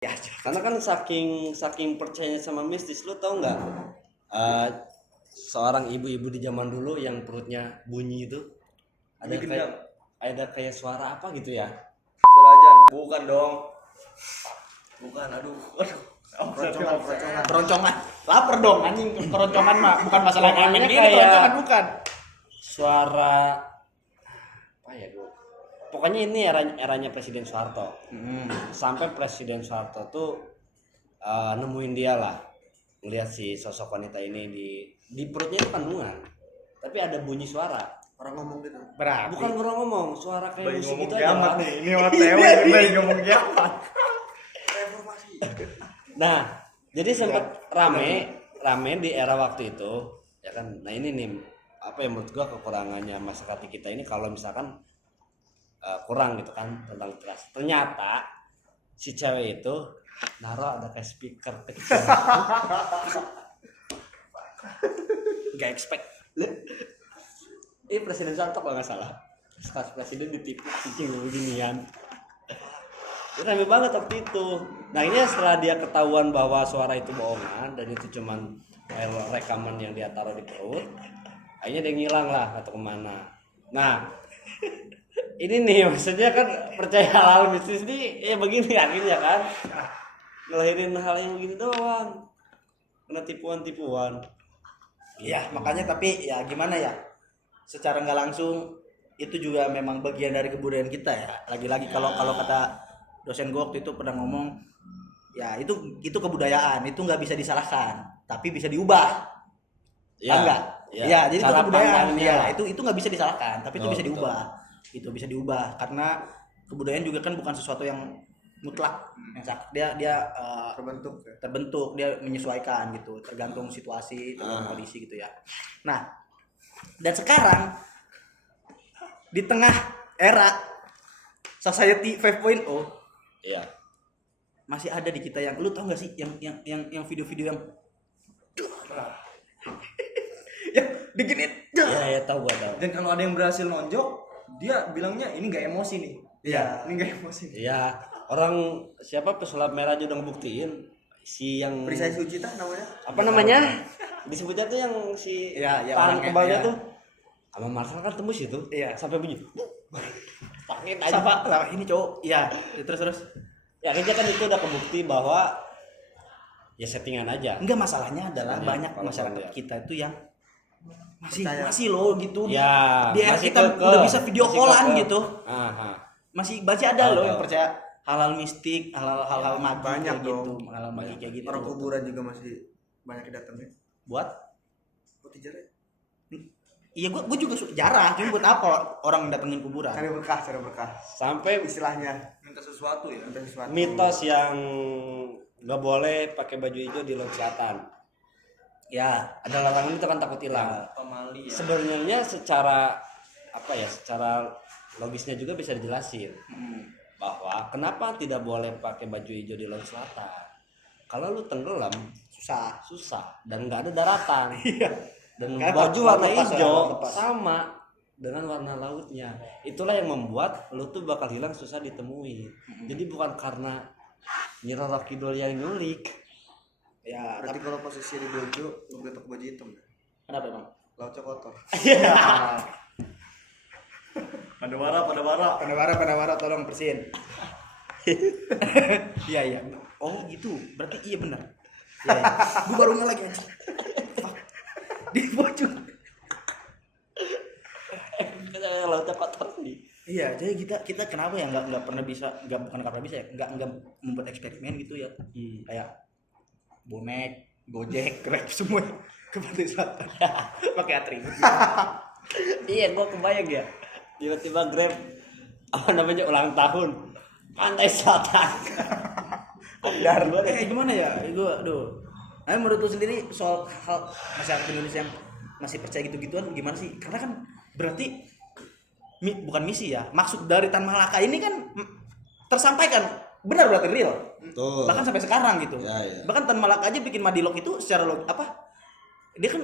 Ya, Karena kan saking percayanya sama mistis, lu tau nggak? Eh, Seorang ibu-ibu di zaman dulu yang perutnya bunyi itu ada kayak suara apa gitu ya? Suara ajan. Bukan dong. Bukan, aduh. keroncongan. Lapar dong anjing, keroncongan mah bukan masalah Pokoknya ngamen gini, kayak- keroncongan bukan. Suara apa ya gua? Pokoknya ini eranya Presiden Soeharto. Sampai Presiden Soeharto tuh nemuin dia lah, melihat si sosok wanita ini di perutnya itu kandungan, tapi ada bunyi suara. Orang ngomong gitu. Berarti Bukan orang ngomong, suara kayak Bayi musik ngomong gitu aja. kiamat Kan? nih. Ini OTW bayi ngomong kiamat. Reformasi. Nah, jadi sempat rame di era waktu itu, ya kan. Nah ini nih apa yang menurut gua kekurangannya masyarakat kita ini kalau misalkan kurang gitu kan tentang trust. Ternyata si cewek itu naruh ada kayak speaker kecil. Gak expect. Ini Presiden Soeharto kalau nggak salah. Pas presiden ditipu cicing beginian. Itu rame banget waktu itu. Nah ini setelah dia ketahuan bahwa suara itu bohongan dan itu cuman rekaman yang dia taruh di perut, akhirnya dia ngilang lah atau kemana. Nah ini nih maksudnya kan percaya hal mistis nih ya begini akhirnya kan ngelahirin hal yang begini doang, kena tipuan. ya makanya, tapi ya gimana ya, secara nggak langsung itu juga memang bagian dari kebudayaan kita ya. Lagi-lagi kalau kata dosen gue waktu itu pernah ngomong, ya itu kebudayaan, itu nggak bisa disalahkan, tapi bisa diubah. Enggak? Ya, jadi itu kebudayaan. Ya, itu nggak bisa disalahkan, tapi itu bisa diubah. Itu bisa diubah karena kebudayaan juga kan bukan sesuatu yang mutlak. Dia terbentuk, dia menyesuaikan gitu, tergantung situasi, tergantung kondisi gitu ya. Nah, dan sekarang di tengah era society 5.0 Iya. masih ada di kita yang, lu tau gak sih yang video-video yang ya diginiin. Ya tahu gua tahu. Dan kalau ada yang berhasil nonjok, dia bilangnya ini nggak emosi nih. Iya. Ini nggak emosi. Iya, orang siapa pesulap merah aja udah ngebuktiin si yang Perisai Sucita namanya. apa namanya? Disebutnya tuh yang si Iya, ya, tahan orangnya, kebalnya ya. tuh. Sama Marcel kan tembus itu. Iya. Sampai bunyi. Sakit aja. Sama ini cowok. Iya, terus. Ya akhirnya kan itu udah kebukti bahwa ya settingan aja. Enggak, masalahnya adalah Sebenarnya, banyak kalau masyarakat lihat. kita itu yang Percaya. masih loh gitu. Ya, Di era masih kita kekeh. udah bisa video Masih callan kekeh. gitu. Aha. Masih ada loh yang percaya hal-hal mistik, hal-hal magi Banyak kayak dong. gitu, hal-hal magi kayak gitu. Orang kuburan juga masih banyak yang datang ya. Buat Buat dijarah. iya, gua juga jarang, cuma buat apa orang datengin kuburan? Cari berkah. Sampai Istilahnya minta sesuatu ya. Minta sesuatu. mitos yang nggak boleh pakai baju hijau di laut selatan. Ya, Ada larangan itu kan takut hilang. Pemali ya. Sebenarnya secara apa ya, secara logisnya juga bisa dijelasin bahwa kenapa tidak boleh pakai baju hijau di laut selatan. Kalau lu tenggelam susah dan nggak ada daratan. Dan Kayak baju laut warna lepas, hijau laut lepas. sama dengan warna lautnya. Itulah yang membuat lu tuh bakal hilang susah ditemui. Jadi bukan karena Nyi Roro Kidul yang nyulik. ya, Berarti kalau posisi di baju, lu getok baju hitam. kenapa emang? Lautnya kotor. Iya. Pada wara. Penawara tolong bersihin. Iya. Oh gitu, berarti iya benar. Iya. Gue baru lagi aja. Di baju. Lautnya kotor nih. Iya, jadi kita kenapa ya nggak pernah bisa, bukan pernah bisa ya, nggak membuat eksperimen gitu ya, kayak bonek, gojek, grab semua ke Pantai Selatan pakai atribut. Iya, gua kebayang ya. Tiba-tiba Grab apa namanya ulang tahun Pantai Selatan. Dar gimana ya? Nah, menurut lu sendiri soal hal masyarakat Indonesia yang masih percaya gitu-gituan gimana sih? Karena kan berarti bukan misi ya. Maksud dari Tan Malaka ini kan tersampaikan, benar berarti real. Betul. Bahkan sampai sekarang gitu. Ya, ya. Bahkan Tan Malaka aja bikin Madilog itu secara dia kan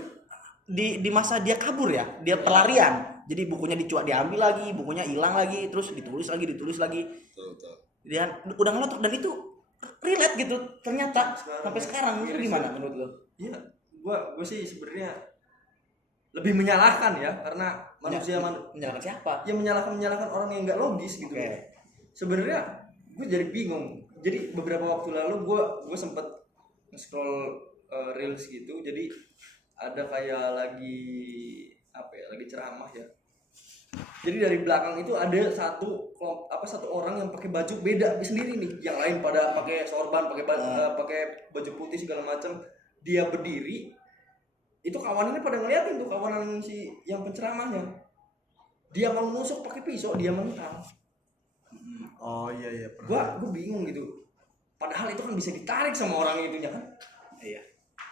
di masa dia kabur ya, dia pelarian. Jadi bukunya diambil lagi, bukunya hilang lagi, terus ditulis lagi. Betul. Dia udah ngelotok, dan itu relate gitu ternyata Sekarang sampai ya. sekarang. Itu Miris gimana ya. menurut lo? Iya, gua sih sebenarnya lebih menyalahkan ya, karena manusia Menyalahkan siapa? yang menyalahkan orang yang nggak logis gitu. Oke. Sebenarnya gue jadi bingung. Jadi beberapa waktu lalu gue sempet scroll reels gitu. Jadi ada kayak lagi apa ya, lagi ceramah ya. Jadi dari belakang itu ada satu orang yang pakai baju beda sendiri nih. Yang lain pada pakai sorban, pakai baju putih segala macam. Dia berdiri, itu kawanannya pada ngeliatin tuh, kawanan si yang penceramahnya. Dia mau nusuk pakai pisau, dia menentang. Oh iya pernah. Gua bingung gitu. Padahal itu kan bisa ditarik sama orang itunya kan. Iya.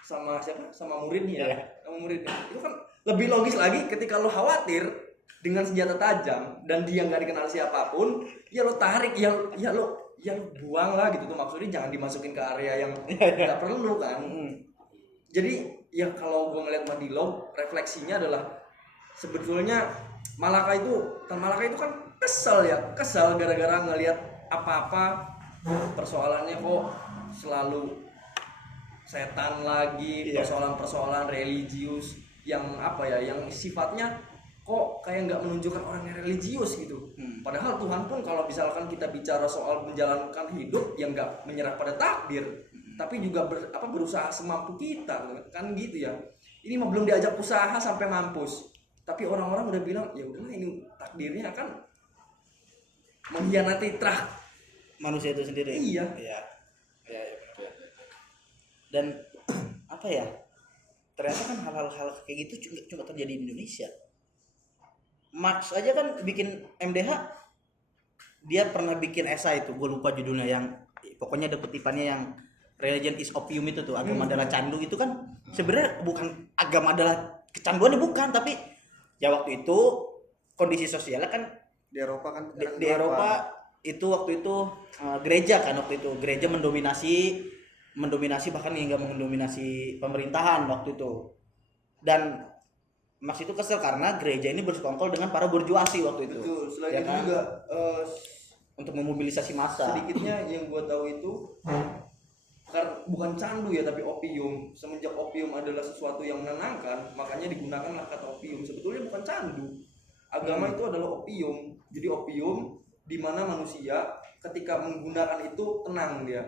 Sama siapa? Sama muridnya. Iya. Sama muridnya. Itu kan lebih logis lagi ketika lo khawatir dengan senjata tajam dan dia nggak dikenal siapapun, ya lo tarik, ya lo buang lah gitu tuh, maksudnya jangan dimasukin ke area yang nggak perlu kan. Jadi ya kalau gue ngeliat Madilog, refleksinya adalah sebetulnya Malaka itu kan kesel gara-gara ngelihat apa-apa persoalannya kok selalu setan lagi, persoalan-persoalan religius yang yang sifatnya kok kayak nggak menunjukkan orang yang religius gitu. Padahal Tuhan pun kalau misalkan kita bicara soal menjalankan hidup yang nggak menyerah pada takdir, tapi juga berusaha semampu kita kan gitu ya. Ini mah belum diajak usaha sampai mampus, tapi orang-orang udah bilang ya udah ini takdirnya kan mengkhianati Manusia itu sendiri. Iya. Iya. Benar. Dan apa ya? Ternyata kan hal-hal kayak gitu cuma terjadi di Indonesia. Marx aja kan bikin MDH, dia pernah bikin esai itu, gue lupa judulnya, yang pokoknya ada kutipannya yang religion is opium itu tuh, agama adalah candu. Itu kan sebenarnya bukan agama adalah kecanduan, bukan, tapi ya waktu itu kondisi sosialnya kan Di Eropa kan di Eropa itu waktu itu gereja kan, waktu itu gereja mendominasi bahkan hingga mendominasi pemerintahan waktu itu. Dan Marx itu kesel karena gereja ini bersekongkol dengan para burjuasi waktu itu. Betul. Selain Ya itu kan? juga Untuk memobilisasi massa. sedikitnya yang gue tahu itu karena bukan candu ya, tapi opium. Semenjak opium adalah sesuatu yang menenangkan, makanya digunakanlah kata opium. Sebetulnya bukan candu. Agama itu adalah opium. Jadi opium di mana manusia ketika menggunakan itu tenang dia.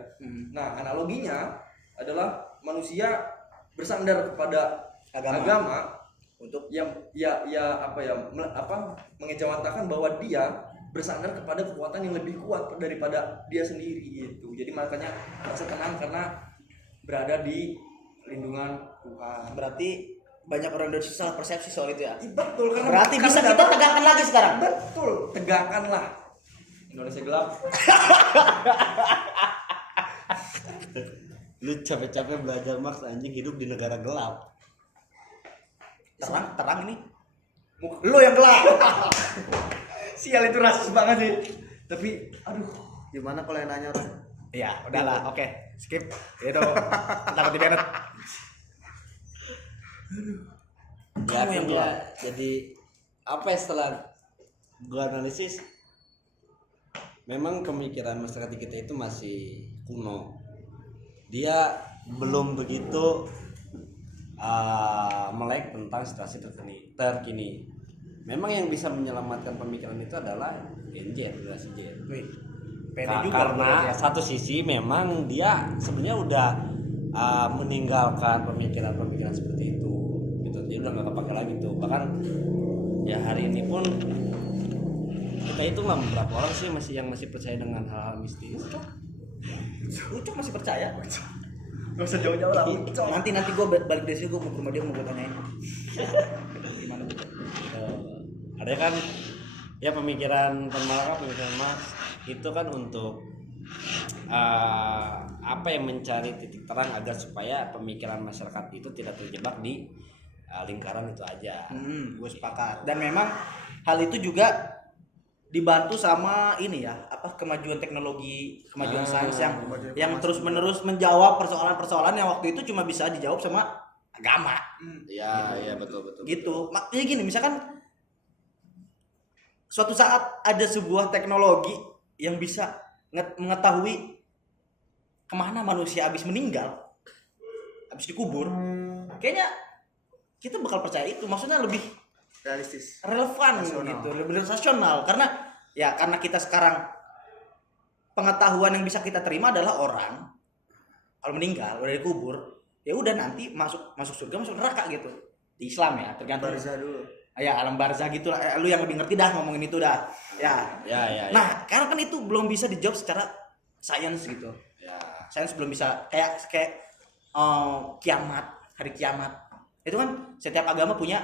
Nah, analoginya adalah manusia bersandar kepada agama Untuk mengejawantakan bahwa dia bersandar kepada kekuatan yang lebih kuat daripada dia sendiri gitu. Jadi makanya merasa tenang karena berada di lindungan Tuhan. berarti banyak orang Indonesia salah persepsi soal itu ya. Betul, karena Berarti bisa kita tegakkan lagi sekarang. Betul, tegakkanlah Indonesia gelap. Lu capek-capek belajar Marx, anjing, hidup di negara gelap. Terang ini. Lo yang gelap. Sial, itu rasis banget sih. Tapi aduh, gimana kalau yang nanya orang? Ya, udahlah, oke. Skip. Itu takut dibenet. Ya Kamu yang akhirnya gelap. jadi apa ya, setelah gua analisis, memang pemikiran masyarakat kita itu masih kuno. Dia belum begitu melek tentang situasi terkini. Memang yang bisa menyelamatkan pemikiran itu adalah Gen Z, generasi Z. Wih, pede juga Karena ya. satu sisi memang dia sebenarnya udah meninggalkan pemikiran-pemikiran seperti itu gitu. Dia udah nggak kepake lagi tuh. Bahkan ya hari ini pun kita itu lah beberapa orang sih yang masih percaya dengan hal-hal mistis. Ucok masih percaya? gak usah jauh-jauh lah. Nanti gue balik dari sini, gue mau ke rumah dia, mau gue tanyain. Gimana tuh? Ada kan ya pemikiran Marx itu kan untuk mencari titik terang agar supaya pemikiran masyarakat itu tidak terjebak di lingkaran itu aja. Gue sepakat. Dan memang hal itu juga dibantu sama ini ya, kemajuan teknologi, kemajuan sains yang terus-menerus menjawab persoalan-persoalan yang waktu itu cuma bisa dijawab sama agama. Iya betul. Gitu. Makanya gini, misalkan suatu saat ada sebuah teknologi yang bisa mengetahui kemana manusia habis meninggal, habis dikubur, kayaknya kita bakal percaya itu. Maksudnya lebih Realistis. relevan Rasional. gitu, lebih rasional. Karena kita sekarang pengetahuan yang bisa kita terima adalah orang kalau meninggal udah dikubur, ya udah nanti masuk surga, masuk neraka gitu. Di Islam ya, tergantung. Barzah dulu. Ya alam barzah gitu lah. Lu yang lebih ngerti dah ngomongin itu dah. Ya. Ya. Nah, karena kan itu belum bisa dijawab secara sains gitu. Ya. Sains belum bisa kayak kiamat, hari kiamat. Itu kan setiap agama punya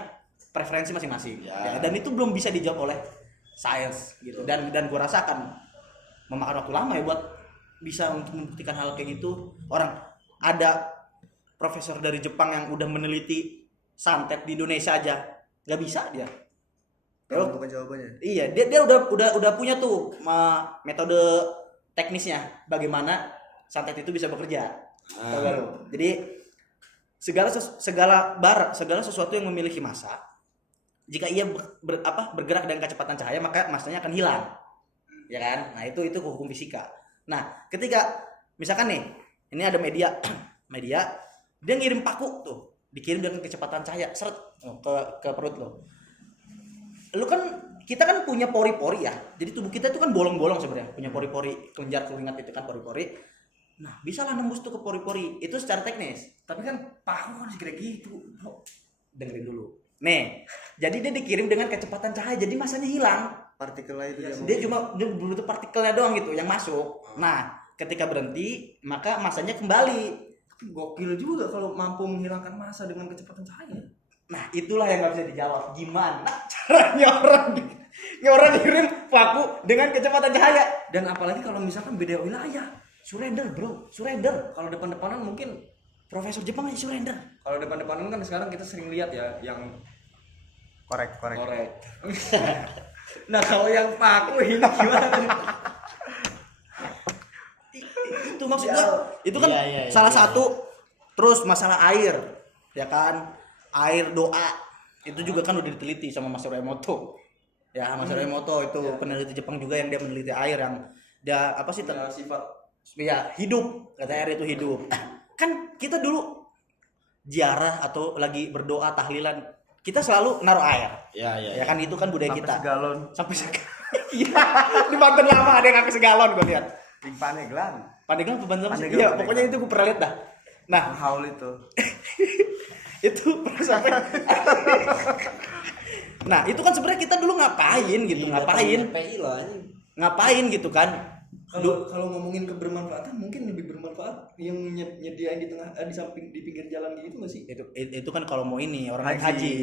preferensi masing-masing. Ya. Dan itu belum bisa dijawab oleh sains gitu. Dan gua rasa akan memakan waktu lama ya buat bisa untuk membuktikan hal kayak gitu. Orang ada profesor dari Jepang yang udah meneliti santet di Indonesia aja nggak bisa dia. Kalau bukan jawabannya. Iya, dia udah punya tuh metode teknisnya bagaimana santet itu bisa bekerja. Tahu nggak lu? Jadi segala sesuatu yang memiliki massa, jika ia bergerak dengan kecepatan cahaya, maka massanya akan hilang. Ya kan? Nah, itu hukum fisika. Nah, ketika misalkan nih, ini ada media dia ngirim paku tuh, dikirim dengan kecepatan cahaya seret ke perut lo. Kita kan punya pori-pori ya. Jadi tubuh kita itu kan bolong-bolong sebenarnya, punya pori-pori kelenjar keringat itu kan pori-pori. Nah, bisa lah nembus tuh ke pori-pori. Itu secara teknis. Tapi kan paku kan segede gitu. Dengerin dulu. Nih, jadi dia dikirim dengan kecepatan cahaya, jadi masanya hilang. Partikelnya itu Dia butuh partikelnya doang gitu yang masuk. Nah, ketika berhenti, maka masanya kembali. Tapi gokil juga kalau mampu menghilangkan massa dengan kecepatan cahaya. Nah, itulah yang nggak bisa dijawab. Gimana caranya orang kirim paku dengan kecepatan cahaya? Dan apalagi kalau misalkan beda wilayah. Surrender, bro. Surrender. Kalau depan-depanan mungkin, Profesor Jepang aja surrender. kalau depan-depanan kan sekarang kita sering lihat ya yang korek. Nah, kalau yang paku ini gimana? Itu maksudnya. Itu kan Iya, salah satu. Terus masalah air, ya kan? Air doa. Itu juga kan udah diteliti sama Masaru Emoto. Ya, Masaru Emoto itu peneliti Jepang juga yang dia meneliti air yang dia Sifat ya hidup, kata air itu hidup. Kan kita dulu ziarah atau lagi berdoa tahlilan, kita selalu naruh air. Ya. Ya kan itu kan budaya Sampai kita. segalon. Sampai segalon. Iya, di Banten lama ada yang sampai segalon gue lihat. Di Paneglang. Pandeglang apa Banten? Pandeglang, Iya, Pandeglang. pokoknya itu gue pernah lihat dah. Nah, Haul itu. itu pernah sampai. Nah, itu kan sebenarnya kita dulu ngapain gitu, PI lah anjing. ngapain gitu kan. kalau ngomongin kebermanfaatan mungkin lebih bermanfaat yang nyediain di tengah di samping di pinggir jalan gitu nggak sih? Itu kan kalau mau ini orang naik Haji. haji.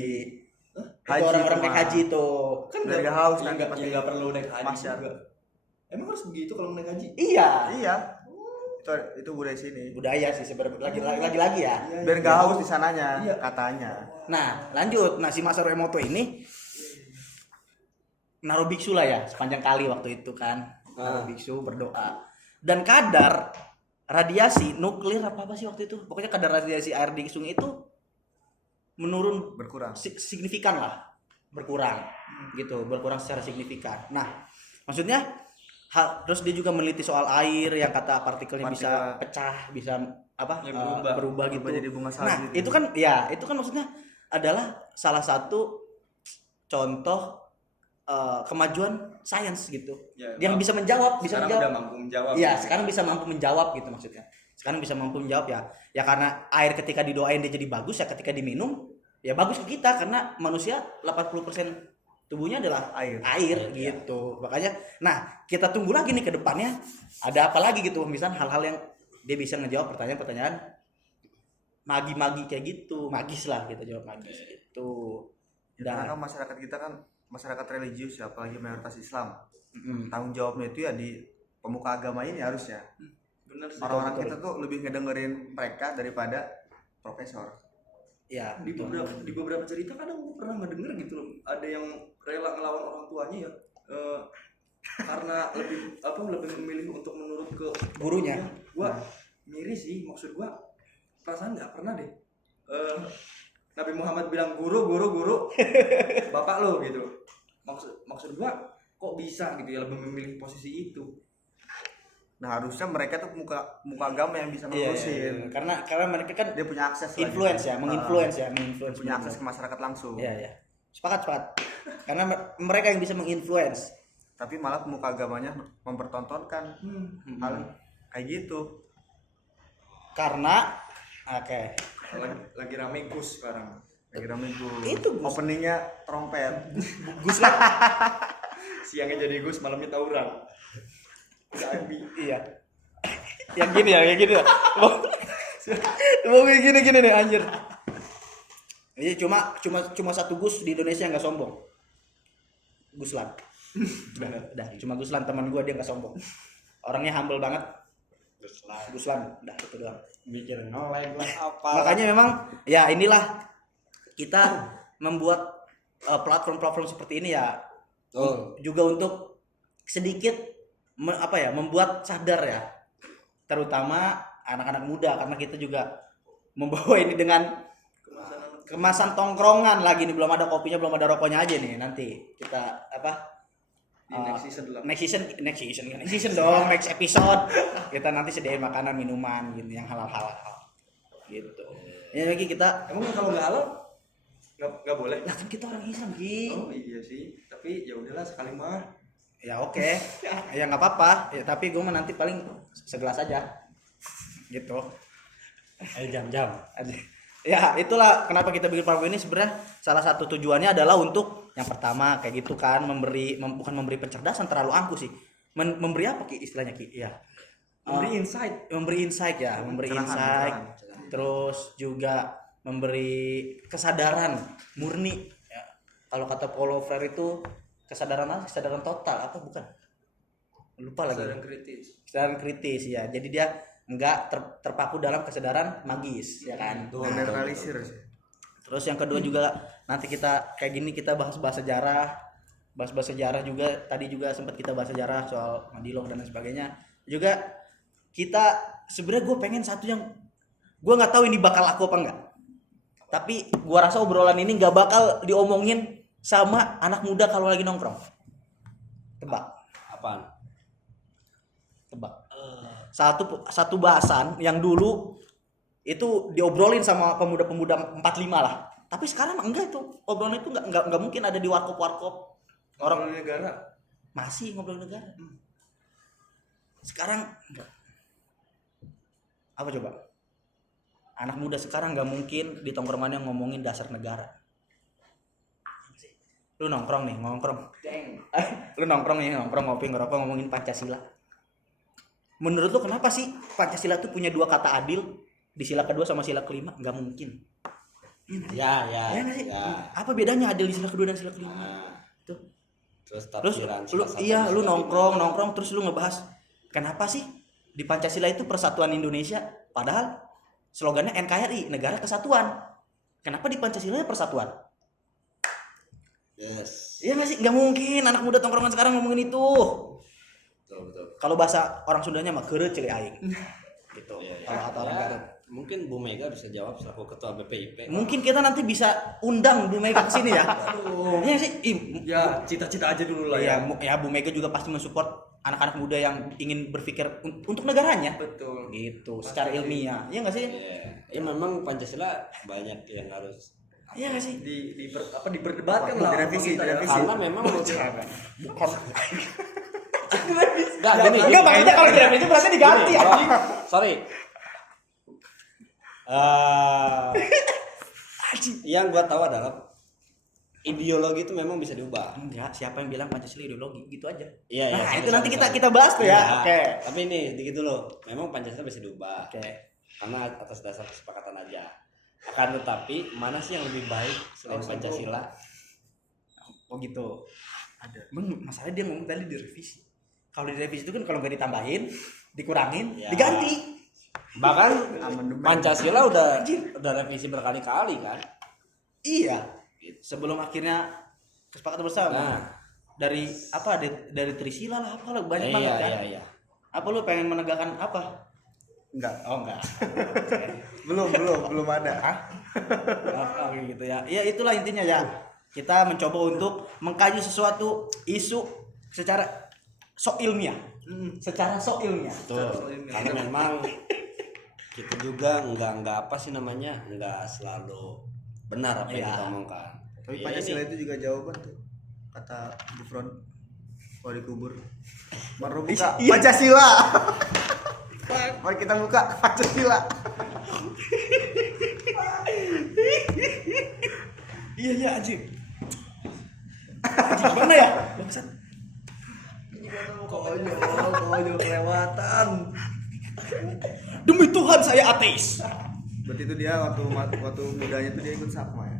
Itu Haji orang-orang itu naik mah. haji itu. Kan Biar nggak haus ya nanti nggak pasti ya nggak perlu naik haji masyar. juga. Emang harus begitu kalau naik haji? Iya. Iya. Itu budaya sini. Budaya sih sebenarnya lagi ya. Biar nggak haus di sananya Iya. katanya. Nah, lanjut. Nah, si Masaru Emoto ini naruh biksu lah ya sepanjang kali waktu itu kan. Naruh biksu berdoa. Dan kadar radiasi nuklir apa sih waktu itu? Pokoknya kadar radiasi air di sungai itu menurun Berkurang. signifikan lah. Berkurang gitu, berkurang secara signifikan. Nah, maksudnya terus dia juga meneliti soal air yang kata partikelnya bisa pecah, bisa Ya, berubah gitu. Berubah jadi bunga salju Nah, gitu. itu kan maksudnya adalah salah satu contoh kemajuan sains gitu. Ya, Yang bisa menjawab, sekarang udah mampu menjawab. Iya, sekarang bisa mampu menjawab gitu maksudnya. Sekarang bisa mampu menjawab ya. Ya karena air ketika didoain dia jadi bagus ya, ketika diminum ya bagus ke kita karena manusia 80% tubuhnya adalah air gitu. Makanya nah, kita tunggu lagi nih ke depannya ada apa lagi gitu, misalnya hal-hal yang dia bisa ngejawab pertanyaan-pertanyaan magi-magi kayak gitu, magis lah kita jawab magis gitu. Karena kan masyarakat kita kan masyarakat religius ya, apalagi mayoritas Islam. Mm-mm. Tanggung jawabnya itu ya di pemuka agama ini harusnya. Bener sih. Orang-orang kita tuh lebih ngedengerin mereka daripada profesor. Ya, Di beberapa cerita kadang gue pernah ngedenger gitu loh, ada yang rela ngelawan orang tuanya ya, karena lebih memilih untuk menurut ke gurunya. Gua miris sih, maksud gua perasaan nggak pernah deh Nabi Muhammad bilang guru bapak lo gitu. Maksud gua kok bisa gitu ya lebih memilih posisi itu. Nah harusnya mereka tuh muka agama yang bisa Iya, ngurusin. karena mereka kan Dia punya akses lah influence gitu. ya, menginfluence Punya akses ke masyarakat langsung. Iya, iya. Sepakat. Karena mereka yang bisa menginfluence. Tapi malah pemuka agamanya mempertontonkan hal kayak gitu. Karena oke. Lagi rame Gus sekarang. Lagi rame Gus. Itu Gus. Openingnya trompet. Gus lah. Siangnya jadi Gus, malamnya tawuran. Iya. Yang gini ya. Mau kayak gini nih anjir. Iya cuma satu Gus di Indonesia yang nggak sombong. Guslan. Udah, cuma Guslan teman gue, dia nggak sombong. Orangnya humble banget. Guslan, udah itu doang. Mikir noleng lah apa. Makanya memang ya inilah kita membuat platform-platform seperti ini ya. Juga untuk sedikit membuat sadar ya, terutama anak-anak muda, karena kita juga membawa ini dengan kemasan tongkrongan lagi nih, belum ada kopinya, belum ada rokoknya aja nih. Nanti kita next season dong, next episode kita nanti sediain makanan minuman gitu yang halal gitu. Ya lagi kita Emang kalau nggak halal nggak boleh? lah kan kita orang Islam Ki. Oh iya sih, tapi ya udahlah sekali mah. Ya oke. Ya nggak apa-apa ya, tapi gue mah nanti paling segelas aja gitu jam-jam. ya. Itulah kenapa kita bikin platform ini. Sebenarnya salah satu tujuannya adalah untuk yang pertama kayak gitu kan, bukan memberi pencerdasan, terlalu angkuh sih, memberi apa Ki istilahnya Ki ya, memberi insight ya, Cerahan. terus juga memberi kesadaran murni ya. Kalau kata Paulo Freire itu kesadaran total apa bukan, lupa lagi, kesadaran kritis ya. Jadi dia enggak terpaku dalam kesadaran magis ya kan. Generalisir sih. Terus yang kedua juga nanti kita kayak gini kita bahas sejarah juga. Tadi juga sempat kita bahas sejarah soal Madilog dan lain sebagainya. Juga kita sebenarnya gue pengen satu yang gue nggak tahu ini bakal laku apa enggak. Tapi gue rasa obrolan ini nggak bakal diomongin sama anak muda kalau lagi nongkrong. Tebak. Apaan? Tebak. Satu bahasan yang dulu itu diobrolin sama pemuda-pemuda 45 lah. Tapi sekarang enggak, itu obrolan itu enggak mungkin ada di warkop orang negara. masih ngobrol negara. Sekarang enggak. Apa coba? Anak muda sekarang enggak mungkin di tongkrongannya ngomongin dasar negara. Lu nongkrong ngopi ngerokok ngomongin Pancasila. Menurut lu kenapa sih Pancasila tuh punya dua kata adil di sila kedua sama sila kelima? Nggak mungkin. Ya. nggak sih? Apa bedanya adil di sila kedua dan sila kelima? Tuh. Terus Lu nongkrong terus lu ngebahas kenapa sih di Pancasila itu persatuan Indonesia, padahal slogannya NKRI, Negara Kesatuan. Kenapa di Pancasila persatuan? Yes. Iya nggak sih? Nggak mungkin anak muda tongkrongan sekarang ngomongin itu. Betul. Kalau bahasa orang Sundanya mah keureuh ceuy aing. Gitu. Iya. Kalau kata orang Garut. Mungkin Bu Mega bisa jawab selaku ketua BPIP. Mungkin kita nanti bisa undang Bu Mega ke sini ya. Iya sih. Ya cita-cita aja dulu lah Ya, ya. Bu Mega juga pasti mensupport anak-anak muda yang ingin berpikir untuk negaranya. Betul. Gitu, secara ilmiah. Iya enggak sih? Iya. Ya memang Pancasila banyak yang harus. Iya enggak sih? Diperdebatkan lah. Direvisi. Karena memang Bukan. enggak gini. Enggak, maksudnya kalau direvisi berarti diganti ya. Sorry. Yang gua tahu adalah ideologi itu memang bisa diubah. Enggak, siapa yang bilang Pancasila ideologi? Gitu aja. Iya, Nah, sampai itu nanti sampai. kita bahas tuh ya. Iya. Oke. Tapi ini dikit dulu. Memang Pancasila bisa diubah. Oke. Karena atas dasar kesepakatan aja. Akan tetapi mana sih yang lebih baik selain Pancasila? Oh gitu. Ada. Masalahnya dia ngomong tadi direvisi. Kalau direvisi itu kan kalau nggak ditambahin, dikurangin, Ya. diganti. Bahkan Pancasila udah revisi berkali-kali kan. Iya. Sebelum akhirnya kesepakatan bersama. Nah. Dari apa? Dari Trisila lah, apalah banyak banget kan. Iya. Apa lu pengen menegakkan apa? Enggak. Oh enggak. belum ada. Oh, gitu ya. Ya itulah intinya ya. Kita mencoba untuk mengkaji sesuatu isu secara sok ilmiah. secara soilnya. Tuh, karena memang kita juga nggak apa sih namanya, nggak selalu benar apa yang Iya. kita omongkan. Tapi Ya, Pancasila ini- itu juga jawaban tuh, kata Gufron kalau dikubur. Mari buka Pancasila. Mari kita buka Pancasila. Iya anjing. Anjing gimana ya? Bangsat. Konyol kelewatan. Demi Tuhan saya ateis. Berarti itu dia waktu mudanya tuh dia ikut Sakma ya.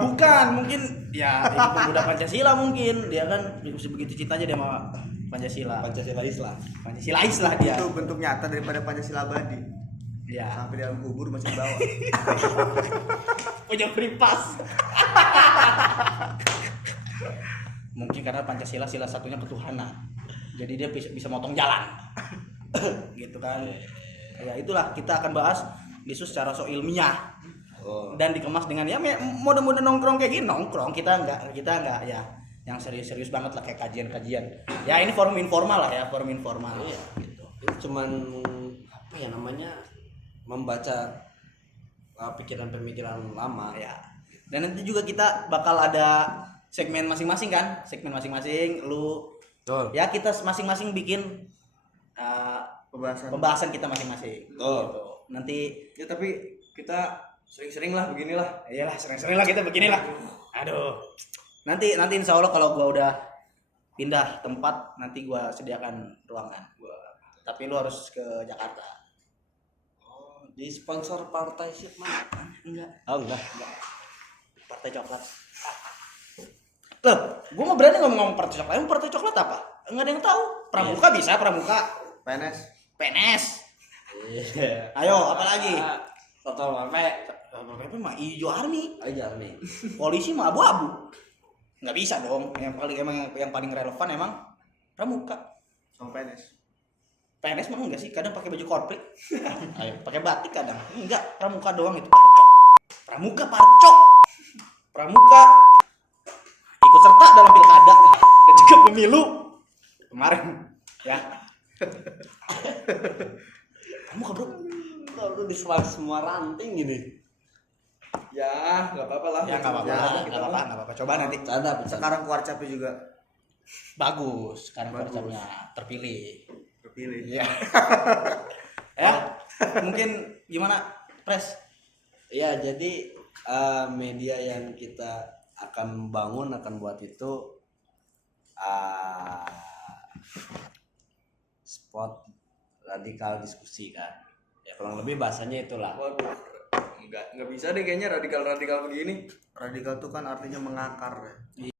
Bukan, mungkin ya ikut pemuda Pancasila mungkin. Dia kan begitu cintanya dia sama Pancasila. Pancasila Islam. Pancasilais lah dia. Itu bentuk nyata daripada Pancasila abadi. Ya. Sampai di dalam kubur masih di bawah. Punya free pass. Mungkin karena Pancasila sila satunya ketuhanan. Jadi dia bisa motong jalan. Gitu kan. Ya itulah kita akan bahas isu secara so ilmiah. Oh. Dan dikemas dengan ya mode-mode nongkrong kayak gini, nongkrong kita enggak ya yang serius-serius banget lah kayak kajian-kajian. Ya ini forum informal lah ya, forum informal. Iya, gitu. Ini cuman apa ya namanya, membaca pikiran-pemikiran lama. Ya. Dan nanti juga kita bakal ada segmen masing-masing kan? Segmen masing-masing lu Betul. ya kita masing-masing bikin pembahasan kita masing-masing. Betul. Gitu. Nanti Ya tapi kita sering-sering lah beginilah. iyalah sering-sering lah kita beginilah. Aduh. Nanti insya Allah kalau gua udah pindah tempat nanti gua sediakan ruangan gua. Tapi lu harus ke Jakarta. Oh, di sponsor partai sih mana? Enggak. Oh enggak. Partai coklat. Loh, gua mau berani ngomong partai coklat. Emang partai coklat apa? Enggak ada yang tahu. Pramuka bisa, pramuka. PNS. PNS. Iya. Ayo, apa lagi? Satpol PP. PP mah ijo army. Aja nih. Polisi mah abu-abu. Nggak bisa dong. Yang paling relevan emang pramuka. Sama PNS. PNS mah enggak sih, kadang pakai baju korpri. Ayo. Pakai batik kadang. Enggak, pramuka doang itu parcok. Parcok. Pramuka ikut serta dalam pilkada dan juga pemilu kemarin ya. Pramuka, Bro. Kalau di semua ranting gini. Ya, nggak apa-apa lah. Ya enggak apa-apa, Ya, enggak kita apa-apa, mah. enggak apa-apa. Coba nanti. Bercanda. Sekarang Kuarcapnya juga Bagus, sekarang Bagus. percapnya terpilih. terpilih. Iya. Ya, mungkin gimana, Pres? Ya, jadi media yang kita akan bangun, akan buat itu spot radikal diskusi kan. Ya kurang lebih bahasanya itulah. Waduh, nggak bisa deh kayaknya radikal-radikal begini. Radikal tuh kan artinya mengakar ya.